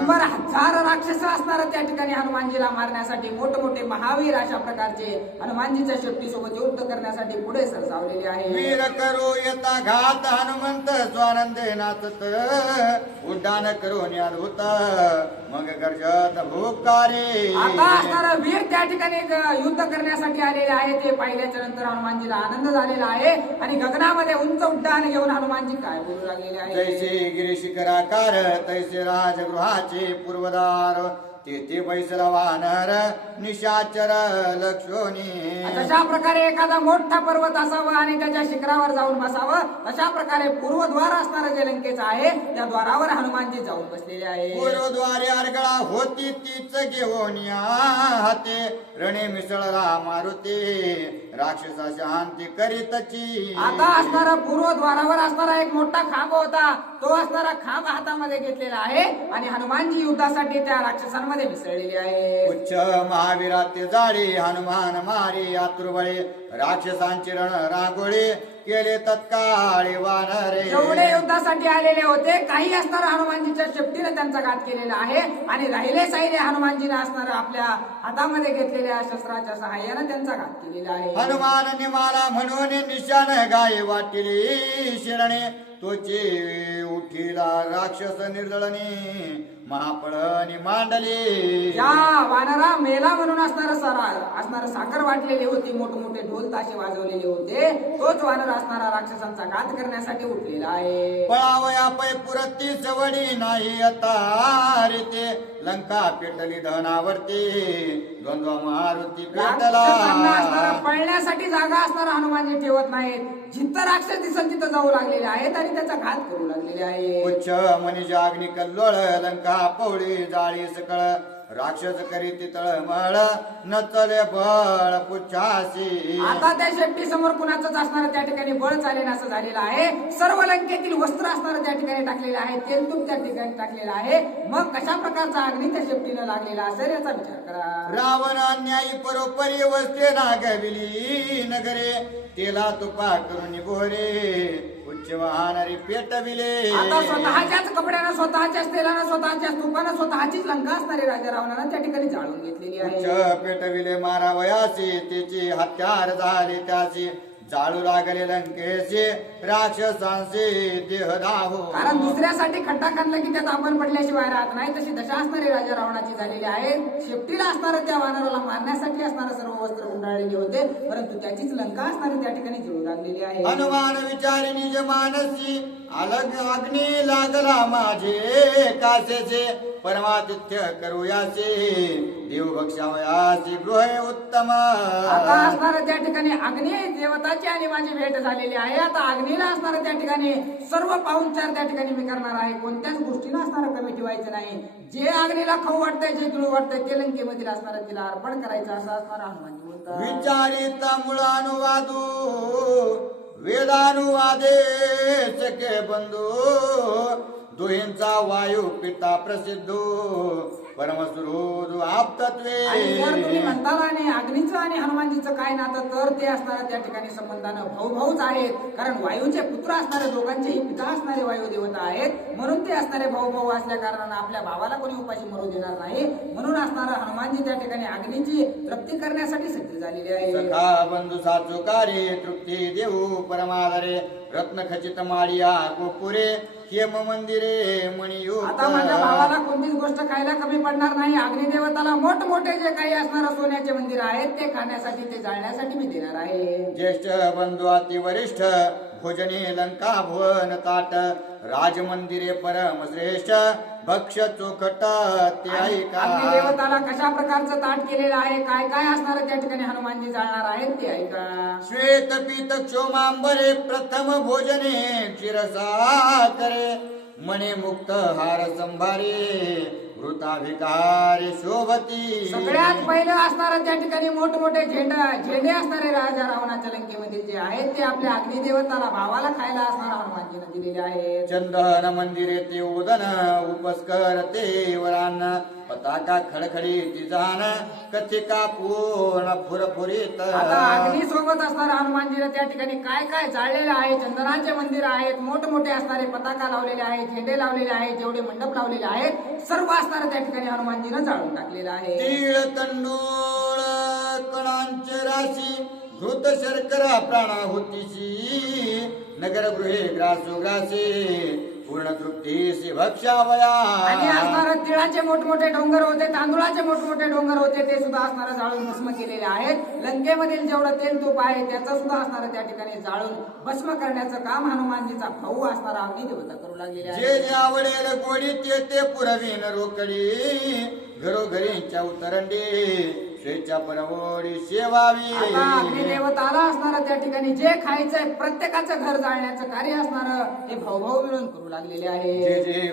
100,000 राक्षस असणार त्या ठिकाणी हनुमानजीला मारण्यासाठी मोठमोठे महावीर अशा प्रकारचे हनुमानजीच्या शेपटीसोबत युद्ध करण्यासाठी पुढे सरसावलेले आहे. वीर करू येता घात हनुमंत स्वानंदे नाचत उड्डाण करून अद्भुत मग गर्जत भूकारे. आता असणारा वीर त्या ठिकाणी युद्ध करण्यासाठी आलेले आहे. ते पाहिल्याच्या नंतर हनुमानजीला आनंद झालेला आहे आणि गगनामध्ये उंच उड्डाण घेऊन हनुमानजी काय बोलू लागलेले आहे. जैसे गिरीशिखराकार तैसे राजगृहाचे पूर्वदार तेथे बैसला वानर निशाचर लक्षोनी. तशा प्रकारे एखादा मोठा पर्वत असावा आणि त्याच्या शिखरावर जाऊन बसावं. तशा प्रकारे पूर्वद्वार असणारं जे लंकेचं आहे त्या द्वारावर हनुमानजी जाऊन बसलेले आहे. पूर्वद्वारे अडगळा होती तीच घेऊन हाते रणे मिसळला मारुती राक्षसा शांती करीतची. आता असणारा पूर्वद्वारावर असणारा एक मोठा खांब होता. तो असणारा खांब हातामध्ये घेतलेला आहे आणि हनुमानजी युद्धासाठी त्या राक्षसांमध्ये मिसळलेले आहे. उच्च महावीरा ते जाळे हनुमान मारी आतुरबळे राक्षसांची रण रांगोळी केले तत्काळी वानरे. जेवढे युद्धासाठी आलेले होते काही असणारा हनुमानजीच्या शेपटीने त्यांचा घात केलेला आहे आणि राहिले साईने हनुमानजीने असणारा आपल्या हातामध्ये घेतलेल्या शस्त्राच्या सहाय्याने त्यांचा घात केलेला आहे. हनुमान निमाला म्हणून निशान गाय वाटिली शिरणे तोचे उठीला राक्षस निर्दळणी महापळणी मांडली. या वानरा मेला म्हणून असणारं साखर वाटलेली होती. मोठमोठे ढोल ताशे वाजवलेले होते. तोच वानर असणारा राक्षसांचा घात करण्यासाठी उठलेला आहे. पळावया पै पुरती सवडी नाही आता रे ते लंका पेटली धनावरती द्वंद्व मारुती पेटला. असणारा पळण्यासाठी जागा असणारा हनुमानजी ठेवत नाहीत. जिथं राक्षस दिसन तिथं जाऊ लागलेले आहेत आणि त्याचा घात करू लागलेले आहे. उच्च मनीषा अग्नि कल्लोळ लंका पवळी जाळी सकळ राक्षस करीती तळमळ नचले बळ पुच्छासी. आता त्या शेपटी समोर कुणाचंच असणारं त्या ठिकाणी बळ चालेल असं झालेलं आहे. सर्व लंकेतील वस्त्र असणारं त्या ठिकाणी टाकलेलं आहे. तेलतूप त्या ठिकाणी टाकलेलं आहे. मग कशा प्रकारचा अग्नी त्या शेपटीनं लागलेला असेल याचा विचार करा. रावण अन्यायी परोपरी वस्ते नागविली नगरे तेला तुपा करून बोरे उच्च वाहणारी पेटविले. आता स्वतःच्याच कपड्यानं स्वतःच्याच तेलानं स्वतःच्याच तुपानं स्वतःचीच लंका असणारी राजा रावणानं त्या ठिकाणी जाळून घेतलेली आहे. उच्च पेटविले मारावयासी त्याची हत्यार झाले त्याची जाळू लागले लंकेचे राक्षसांचे देह दाहो. कारण दुसऱ्यासाठी खड्डा खाल्ला की त्यात आपण पडल्याशिवाय राहत नाही. तशी दशा असणारी राजा रावणाची झालेली आहे. शेपटीला असणारं त्या वानराला मारण्यासाठी असणारं सर्व वस्त्र गुंडाळलेले होते परंतु त्याचीच लंका असणारी त्या ठिकाणी जळू लागलेली आहे. हनुमान विचारी निज मानसी अलग अग्नी लागला माझे कासेचे परमातिथ्य करूयाचे देव बक्षावयाचे गृह उत्तम. आता असणारं त्या ठिकाणी अग्नी देवताची आणि माझी भेट झालेली आहे. आता अग्नीला असणारं त्या ठिकाणी सर्व पाहुणचार त्या ठिकाणी मी करणार आहे. कोणत्याच गोष्टीला असणारं कमी ठेवायचं नाही. जे अग्नीला खाऊ वाटतंय जे गिळू वाटतंय ते लंकेमधील असणारं तिला अर्पण करायचं असं असणारं हनुमानजी बोलतात. विचारिता मुळानुवादू वेदानुवादे सखे बंधू दोहींचा वायू पिता प्रसिद्धो परमसुहृद आप्तत्वे. आणि जर तुम्ही म्हणताल आणि अग्नीचं आणि हनुमानजीचं काय नातं तर ते असणारं त्या ठिकाणी संबंधानं भाऊच आहेत. कारण वायूचे पुत्र असणारे दोघांचेही पिता असणारे वायू देवता आहेत. म्हणून ते असणारे भाऊ असल्या कारणानं आपल्या भावाला कोणी उपाशी मरू देणार नाही. म्हणून असणारं हनुमानजी त्या ठिकाणी अग्नीची तृप्ती करण्यासाठी सज्ज झालेले आहे. सखा बंधू साचुकारे तृप्ती देऊ परमाधारे रत्न खचित माडिया गोपुरे हेम मंदिरे मणियुक्त आता माझ्या भावाला कोणतीच गोष्ट खायला कमी पडणार नाही. अग्निदेवताला मोठमोठे जे काही असणार सोन्याचे मंदिर आहेत ते खाण्यासाठी ते जाळण्यासाठी मी देणार आहे. ज्येष्ठ बंधू अति वरिष्ठ भोजने लंका भुवन ताट राजमंदिरे परम श्रेष्ठ भक्ष चोखट ते ऐका. अग्निदेवताला कशा प्रकारचं ताट केलेलं आहे, काय काय असणार त्या ठिकाणी हनुमानजी जाळणार आहेत ते ऐका. श्वेत पीत क्षोमांबरे प्रथम भोजने क्षीरसाकरे मणे मुक्त हार संभारे वृताभिकारी शोभती. सगळ्यात पहिलं असणार त्या ठिकाणी मोठमोठे झेंडे असणारे राजा रावणाच्या लंकेमध्ये जे आहेत ते आपल्या अग्निदेवताला भावाला खायला असणार हनुमानजीने दिलेले आहेत. चंदन मंदिरे ते उदन उपस्कर ते वरान पताका खडखडी जान कथिका पूर्ण फुरफुरीत. आता अग्नी सोबत असणार हनुमानजीने त्या ठिकाणी काय काय जाळलेलं आहे. चंदनाचे मंदिर आहेत, मोठमोठे असणारे पताका लावलेले आहेत, झेंडे लावलेले आहेत, जेवढे मंडप लावलेले आहेत सर्व असणार त्या ठिकाणी हनुमानजीने जाळून टाकलेलं आहे. तीळ तंडूळ कणांचे राशी घृत शर्करा प्राणाहुतीची नगरगृहे ग्रासोग्रासे पूर्ण तृप्तीसी भक्षावया. आणि असणार तिळाचे मोठमोठे डोंगर होते, तांदुळाचे मोठमोठे डोंगर होते ते सुद्धा असणार जाळून भस्म केलेले आहेत. लंकेमधील जेवढं तेल तूप आहे त्याचं सुद्धा असणार त्या ठिकाणी जाळून भस्म करण्याचं काम हनुमानजीचा भाऊ असणारा अग्निदेवता करू लागलेले आहे. जे जे आवडेल गोडी ते ते पुरवीन रोकडी घरोघरींच्या उतरंडी स्वेच्छा परवडी सेवावी. आता अग्निदेवताला असणार त्या ठिकाणी जे खायचंय प्रत्येकाचं घर जाळण्याचं कार्य असणार हे भाऊ मिळून करू लागलेले आहे. जे जे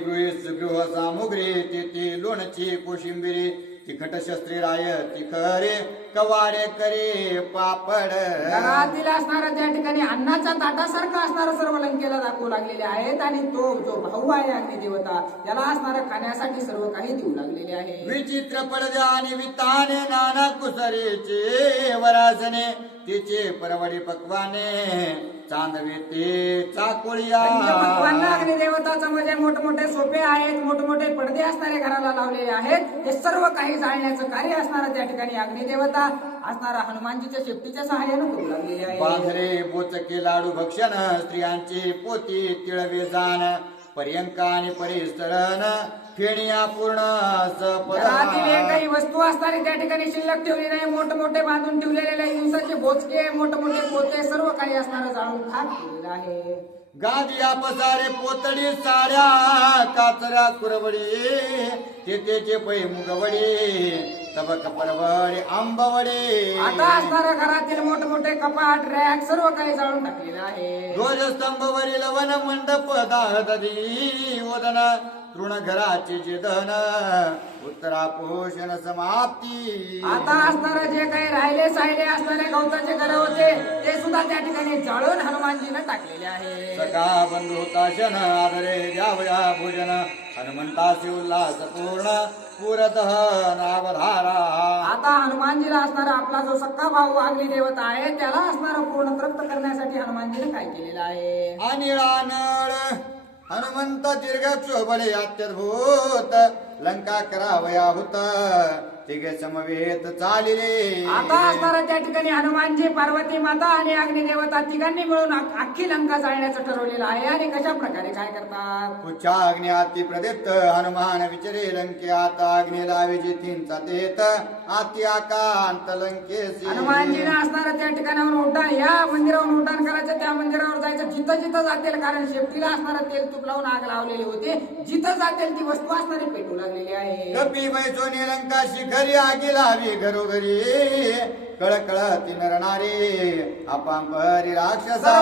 गृह सामुग्री ते ते लोणची कोशिंबिरी तिखट शस्त्रे राय तिखरे कवाडे करे पापड. घरातील असणार त्या ठिकाणी अन्नाच्या ताटासारखं असणार सर्व लंकेला दाखवू लागलेले आहेत. आणि तो जो भाऊ आहे अग्निदेवता त्याला असणार खाण्यासाठी सर्व काही देऊ लागलेले आहे. विचित्र पडद्या आणि विताने नाना कुसरीचे वरासने तिचे परवडी पक्वाने चांदवे ते चाकोळिया. अग्निदेवताचं म्हणजे मोठमोठे सोपे आहेत, मोठमोठे पडदे असणारे घराला लावलेले आहेत. हे सर्व काही जाळण्याचं कार्य असणार त्या ठिकाणी अग्निदेवता असणारा हनुमानजीच्या शेपटीच्या सहाय्याने करू लागलेले आहे. बांधरे बोचके लाडू भक्षण स्त्रियांची पोती तिळवे जाण पर्यंका आणि परिसरण फेणिया पूर्ण घरातील काही वस्तू असणारी त्या ठिकाणी शिल्लक ठेवली नाही. मोठमोठे बांधून ठेवलेले दिवसाचे बोचके मोठमोठे पोते सर्व काही असणारं जाळून खाक केलेलं आहे. गादिया पसारे पोतडी साड्या काचऱ्या कुरवडी तेतेचे पै मुगवडी तबक परवडे आंबवडे. आता असणाऱ्या घरातील मोठमोठे कपाट रॅक सर्व काही जाळून टाकलेलं आहे. ध्वजस्तंभवरील वन मंडप दाहददी वदन तृण घराचे जेदन उत्तरा पोषण समाप्ती. आता असणारे जे काही राहिले साहिले असणारे गवताचे घर होते ते सुद्धा त्या ठिकाणी जाळून हनुमानजीने टाकलेले आहे. सका बंधू होता शन आदरे द्यावया भोजन हनुमंताचे उल्हास पूर्ण पुरत नावधारा. आता हनुमानजीला असणारा आपला जो सक्का भाऊ अग्निदेवता आहे त्याला असणारा पूर्ण तृप्त करण्यासाठी हनुमानजीने काय केलेलं आहे. अनिळानळ हनुमंत दीर्घ क्षोभळे अत्यद्भुत लंका करावया होत तिघे समवेत चालिले. आता असणारा त्या ठिकाणी हनुमानजी पार्वती माता आणि अग्निदेवता तिघांनी मिळून अख्खी लंका जाळण्याचं ठरवलेलं आहे. आणि कशा प्रकारे काय करतात. उच्चा अग्नि अति प्रदीप्त हनुमान विचरे लंकेत अग्नि लावे जिथींचा तेत अति आकांत लंकेसी. हनुमानजीने असणारा त्या ठिकाणावर उड्डाण या मंदिरावरून उड्डाण करायचं, त्या मंदिरावर जायचं जिथं जिथं जातील. कारण शेपटीला असणारा तेल तूप लावून आग लावलेली होती. जिथं जातील ती वस्तू असणारी पेटू लागलेली आहे. कपी बैसोनी लंका शिखरी आगी लावी घरोघरी कळकळ ती नरणारी अपांपरी राक्षसा.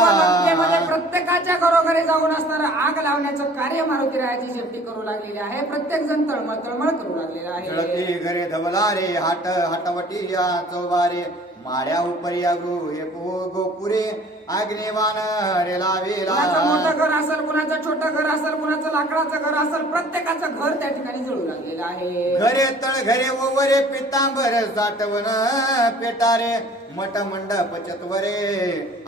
प्रत्येकाच्या घरोघरी जाऊन असणारं आग लावण्याचं कार्य मारुती रायाची शेपटी करू लागलेली आहे. प्रत्येक जण तळमळ तळमळ करू लागलेला आहे. जळती घरे धवलारे हाट हटवटी या चौबारे माड्या उपरी हे गोपुरे अग्निवान रे लावेला. कुणाचं मोठं घर असेल, कुणाचं छोटं घर असेल, कुणाचं लाकडाचं घर असेल, प्रत्येकाचं घर त्या ठिकाणी जळू लागलेलं आहे. घरे तळ घरे ओवरे पितांबर साठवण पेटारे मठ मंडप चतवरे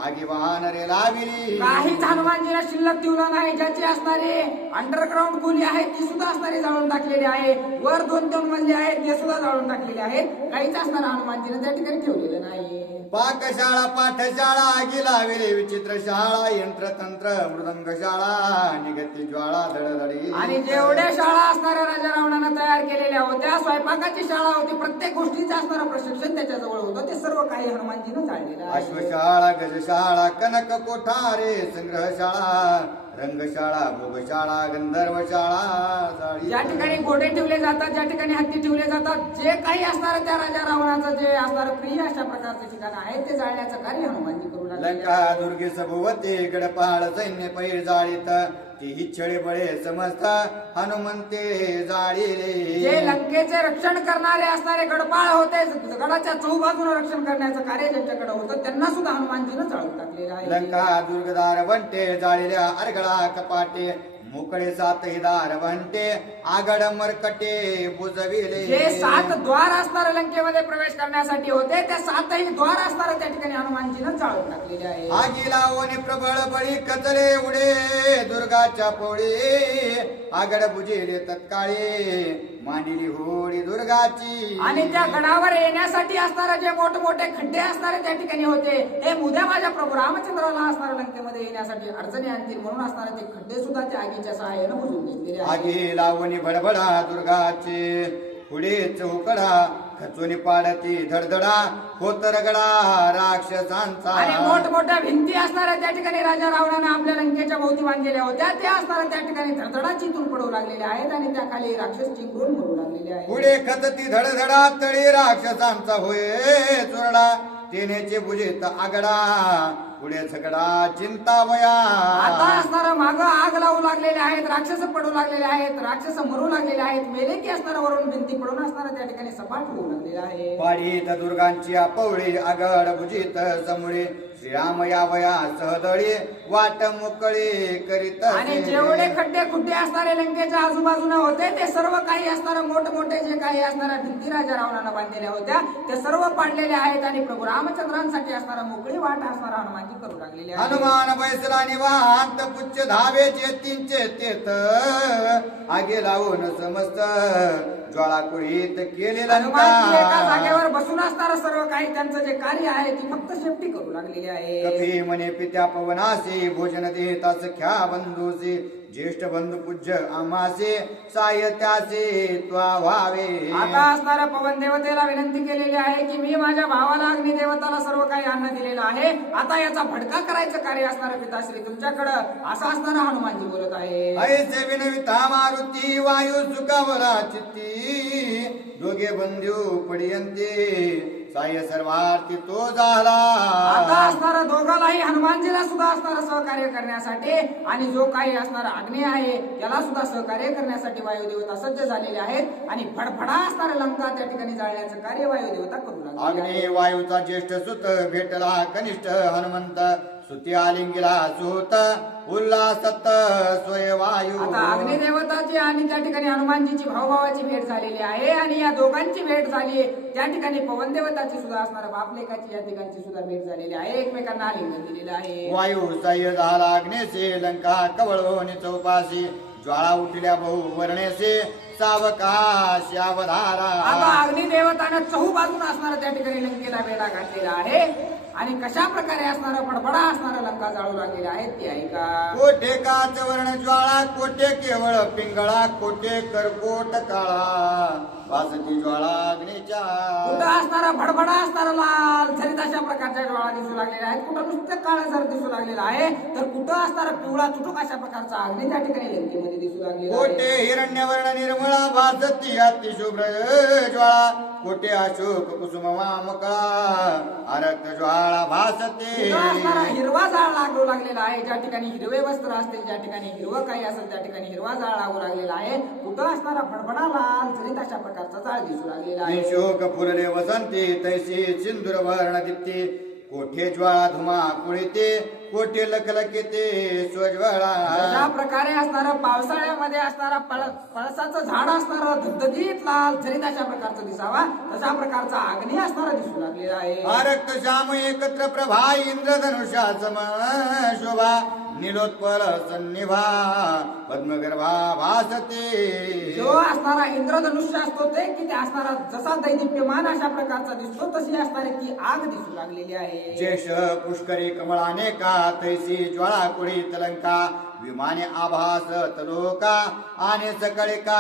आगिवान रे लाविली. काहीच हनुमानजीला शिल्लक ठेवलं नाही. ज्याची असणारी अंडरग्राऊंड खोली आहे ती सुद्धा असणारी जाळून टाकलेली आहे. वर 2-2 मजले आहेत ते सुद्धा जाळून टाकलेले आहेत. काहीच असणार हनुमानजीने त्या ठिकाणी ठेवलेलं नाही. पाकशाळा पाठशाळा आगी लाविले विचित्र शाळा यंत्रतंत्र मृदंग शाळा निगती ज्वाळा धडधडी. आणि जेवढ्या शाळा असणाऱ्या राजा रावणानं तयार केलेल्या होत्या, स्वयंपाकाची शाळा होती, प्रत्येक गोष्टीचं असणारं प्रशिक्षण त्याच्याजवळ होतं, ते सर्व काही हनुमानजीनं जाणलेलं आहे. अश्वशाळा गजशाळा कनक कोठारे संग्रहशाळा रंगशाळा भोगशाळा गंधर्वशाळा. ज्या ठिकाणी घोडे ठेवले जातात, ज्या ठिकाणी हत्ती ठेवले जातात, जे काही असणार त्या राजा रावणाचं जे असणार प्रिय अशा प्रकारचे ठिकाण आहे ते जाळण्याचं कार्य हनुमानजी करू लागले. लंका दुर्गे सभोवते गडपाळ सैन्य पैर जाळीत ती छळे बळे समजता हनुमंते जाळीले. जे लंकेचे रक्षण करणारे असणारे गडपाळ होते, गडाच्या चौबाजूला रक्षण करण्याचं कार्य ज्यांच्याकडे होतं त्यांना सुद्धा हनुमानजीनं जाळून टाकलेलं आहे. लंका दुर्गदार वंटे जाळील्या अरगळा कपाटे मोकळे सातही दार वंटे आगड मरकटे बुजविले. जे 7 द्वार असणार लंकेमध्ये प्रवेश करण्यासाठी होते, त्या 7ही द्वार असणार त्या ठिकाणी हनुमानजीनं जाळून टाकलेले आहे. आगी लावून प्रबळ बळी कचले उडे दुर्गाच्या पोळी आगड बुजेले तत्काळी मांडली होळी दुर्गाची. आणि त्या गडावर येण्यासाठी असणारे जे मोठमोठे खड्डे असणारे त्या ठिकाणी होते, हे उद्या माझ्या प्रभू रामचंद्राला असणाऱ्या लंकेमध्ये येण्यासाठी अडचणी आणतील म्हणून असणारे ते खड्डे सुद्धा त्या आगीच्या सहाय्यानं बुजून घेतलेले आहे. आगी लावणी बडबडा दुर्गाचे पुढे चौकडा खचून पाडती धडधडा होत रगडा राक्षसांचा. आणि मोठमोठ्या भिंती असणाऱ्या त्या ठिकाणी राजा रावणानं आपल्या लंकेच्या भोवती बांधलेल्या होत्या, त्या असणाऱ्या त्या ठिकाणी धडधडा चितून पडू लागलेल्या आहेत आणि त्या खाली राक्षस चिंकरून मरू लागलेले आहेत. पुढे खचती धडधडा तळी राक्षसांचा होय चुरडा तेनेचे बुजेत आगडा पुढे झगडा चिंतावया. आता असणारा माग आग लावू लागलेले आहेत, राक्षस पडू लागलेले आहेत, राक्षस मरू लागलेले आहेत, मेले की असणारा वरून भिंती पडून असणारा त्या ठिकाणी सपाट होऊ लागलेला आहे. पाडीत दुर्गांची आपवळी आगड बुजीत समुळे श्रीराम यावया सहदळी वाट मोकळे करीत. आणि जेवढे खड्डे खुड्डे असणारे लंकेच्या आजूबाजूला होते, ते सर्व काही असणारं मोठमोठे जे काही असणाऱ्या भिंती राजा रावणानं बांधलेल्या होत्या ते सर्व पाडलेले आहेत आणि प्रभू रामचंद्रांसाठी असणारा मोकळी वाट असणारा हनुमानजी करू लागलेले आहे. हनुमान बैसला निवांत पुच्छ धावेचे तीनचे तेत आगे लावून समस्त ज्वाळा कुळीत केलेला. हनुमानजी एका जागेवर बसून असणारं सर्व काही त्यांचं जे कार्य आहे ती फक्त शेपटी करू लागलेली आहे. कपी म्हणे पित्या पवनासी भोजन देता सख्या बंधूसी ज्येष्ठ बंधू पूज्य आमासे सायत्याचे त्वा व्हावे. आता असणाऱ्या पवन देवतेला विनंती केलेली आहे की मी माझ्या भावाला अग्निदेवताला सर्व काही अन्न दिलेलं आहे, आता याचा भडका करायचं कार्य असणारं पिताश्री तुमच्याकडं असं असणारा हनुमानजी बोलत आहे. ऐसे विनविता मारुती वायू सुखावरा चित्ती दोघे बंधू पडियंते साय सर्वार्थी तो झाला. आता असणारा दोघालाही हनुमानजीला सुद्धा असणारं सहकार्य करण्यासाठी आणि जो काही असणारा अग्नी आहे त्याला सुद्धा सहकार्य करण्यासाठी वायुदेवता सज्ज झालेले आहेत आणि फडफडा असणारा लंका त्या ठिकाणी जाळण्याचं कार्य वायुदेवता करू लागली. अग्नी वायूचा ज्येष्ठ सुत भेटला कनिष्ठ हनुमंत सुती आलिंगीला सुत उल्हासत स्वय वायू. आता अग्निदेवताची आणि त्या ठिकाणी हनुमानजीची भावभावाची भेट झालेली आहे आणि या दोघांची भेट झाली. त्या ठिकाणी पवन देवताची सुद्धा असणारा बापलेकाची या ठिकाणची सुद्धा भेट झालेली आहे, एकमेकांना आलिंगन दिलेलं आहे. वायू सह्य झाला अग्नेसे लंका कवळवणी चौपाशी ज्वाळा उठल्या बहु वर्णेसे सावकाश अवधारा. आता अग्निदेवतानं चहूबाजून असणारा त्या ठिकाणी लंकेला वेढा घातलेला आहे आणि कशा प्रकारे असणारा फडफडा असणारा लंका जाळू लागलेला आहे ते ऐका. कोठे काच वर्ण ज्वाळा कोठे केवळ पिंगळा कोठे करकोट काळा वासती ज्वाळा अग्नीच्या. कुठं असणारा भडभडा असणारा लाल झरीत अशा प्रकारच्या ज्वाळा दिसू लागलेल्या आहेत, कुठं नुसतं काळा झर दिसू लागलेला आहे, तर कुठं असणारा पिवळा चुटूक अशा प्रकारचा अग्नी त्या ठिकाणी लंकेमध्ये दिसू लागलेला आहे. कोठे हिरण्यवर्ण निर्मळा भासती अतिशुभ्र ज्वाळा कोठे अशोक कुसुम वामकळा अरक्त ज्वाळा भासते. कुठं असणारा हिरवा जाळ लागू लागलेला आहे, ज्या ठिकाणी हिरवे वस्त्र असतील, ज्या ठिकाणी हिरवं काही असेल त्या ठिकाणी हिरवा जाळ लागू लागलेला आहे. कुठं असणारा फडफडा लाल झरीत अशा प्रकारचा जाळ दिसू लागलेला आहे. शोक फुलले वसंती तैसी सिंदूर वर्ण दीप्ती कोठे ज्वाळा धुमा कुळीते कोटी लखलखिते सोज्वळा अशा प्रकारे असणारं पावसाळ्यामध्ये असणारा पळसाचं झाड असणारं धगधगीत लाल जरीत अशा प्रकारचं दिसावा तशा प्रकारचा अग्नी असणारा दिसू लागलेला आहे आरक्त श्याम एकत्र प्रभा इंद्रधनुषा सम शोभा निलोत्पल सन्निभा पद्मगर्भा भासते जो असणारा इंद्रधनुष्य असतो ते की ते असणारा जसा दैदिप्यमान अशा प्रकारचा दिसतो तशी असणारी ती आग दिसू लागलेली आहे जेष पुष्करी कमळाने का तैसी ज्वाळा कुडी तलंका विमाने आभास तलोका आणि सकळी का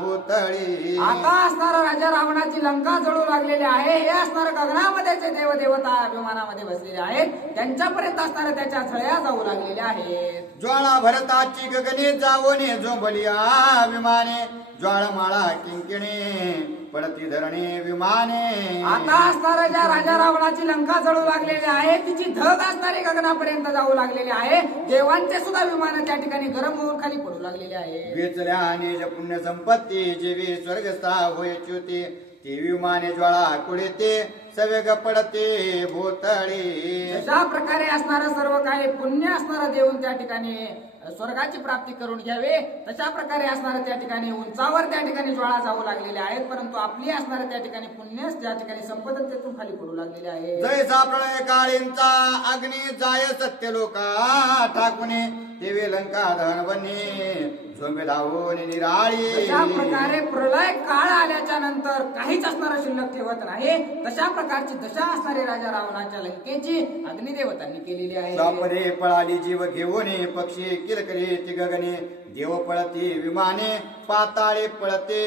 भूतळी आता असणारा राजा रावणाची लंका जळू लागलेली आहे हे असणारे गगनामध्ये जे देवदेवता विमानामध्ये बसलेले आहेत त्यांच्यापर्यंत असणाऱ्या त्याच्या झळ्या जाऊ लागलेल्या आहेत ज्वाळा भरताची गगने जावने झोंबलिया विमाने ज्वाळमाळा किंकिणी पडती धरणे विमाने आता असणाऱ्या ज्या राजा रावणाची लंका जळू लागलेली आहे तिची धग असणारी गगनापर्यंत जाऊ लागलेली आहे देवांचे सुद्धा विमान त्या ठिकाणी गरम होऊन खाली पडू लागलेले आहे वेचल्या आणि पुण्य संपत्ती जेवी स्वर्गस्था होय च्युती ती विमाने ज्वाळा कुडते सवेग पडते भूतळी अशा प्रकारे असणारं सर्व काही पुण्य असणारं देऊन त्या ठिकाणी स्वर्गाची प्राप्ती करून घ्यावे तशा प्रकारे असणारं त्या ठिकाणी उंचावर त्या ठिकाणी ज्वाळा जाऊ लागलेल्या आहेत परंतु आपली असणारं त्या ठिकाणी पुण्य त्या ठिकाणी संपत तेथून खाली पडू लागलेले आहे जैसा प्रलय काळींचा अग्नी जाय सत्य लोका ठाकुने देवी लंका धन बनी झोंबे धावून निराळी अशा प्रकारे प्रलय काळ आल्याच्या नंतर काहीच असणारं शिल्लक ठेवत नाही तशा प्रकारची दशा असणारी राजा रावणाच्या लंकेची अग्निदेवतांनी केलेली आहे स्वापरे पळाली जीव घेऊन पक्षी किलकरी ती गगने देव पळती विमाने पाताळे पळते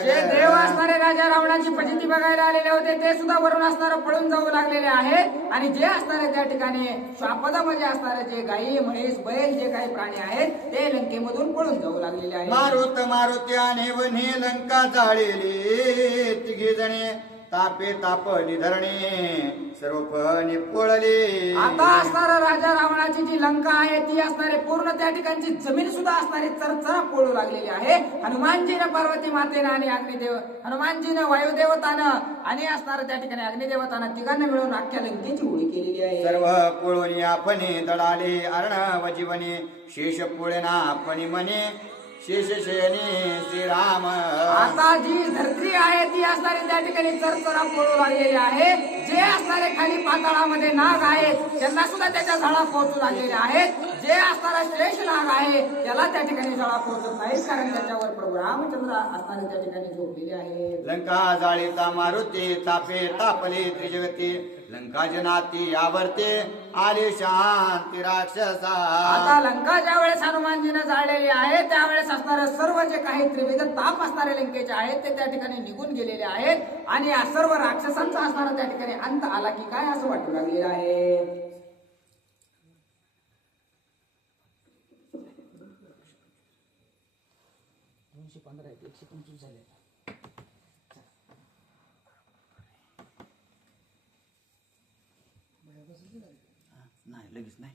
जे देव असणारे राजा रावणाची फजिती बघायला आलेले होते ते सुद्धा वरून असणारे पळून जाऊ लागलेले आहेत आणि जे असणारे त्या ठिकाणी श्वापदामध्ये असणारे जे गाई म्हैस बैल जे काही प्राणी आहेत ते लंकेमधून पळून जाऊ लागलेले आहेत मारुत्याने वने लंका जाळलेली तिघी जणे तापे तापली धरणे सर्वपणे पोळले आता असणारा राजा रावणाची जी लंका आहे ती असणारे पूर्ण त्या ठिकाणची जमीन सुद्धा असणारी चरचरा पोळू लागलेली आहे हनुमानजीनं पार्वती मातेनं आणि अग्निदेव हनुमानजीनं वायुदेवतानं आणि असणारं त्या ठिकाणी अग्निदेवतानं तिघांना मिळून अख्ख्या लंकेची होळी केलेली आहे सर्व पोळून आपणे दडाले अर्णव जीवने शेष पोळेना आपणी मने शेष शयने श्रीराम आता जी धरती आहे ती असणारी त्या ठिकाणी चरचरा पोळू लागलेली आहे जे असणारे खाली पाताळामध्ये नाग आहेत त्यांना सुद्धा त्याच्या झाडा पोहोचू लागलेले आहेत जे असणारा श्रेष्ठ नाग आहे त्याला त्या ठिकाणी झाडा पोहोचत नाही कारण त्याच्यावर प्रभू रामचंद्र असणारे त्या ठिकाणी झोपलेले आहेत लंका जाळीता मारुती तापे तापले त्रिजगती लंका जनाती आवरते आले शांती राक्षसा आता लंका ज्या वेळेस हनुमानजीने जाळलेली आहे त्यावेळेस असणारे सर्व जे काही त्रिविध ताप असणारे लंकेचे आहेत ते त्या ठिकाणी निघून गेलेले आहेत आणि या सर्व राक्षसांचा असणारा त्या ठिकाणी अंत आला की काय असं वाटू लागलेलं आहे नाही लगेच नाही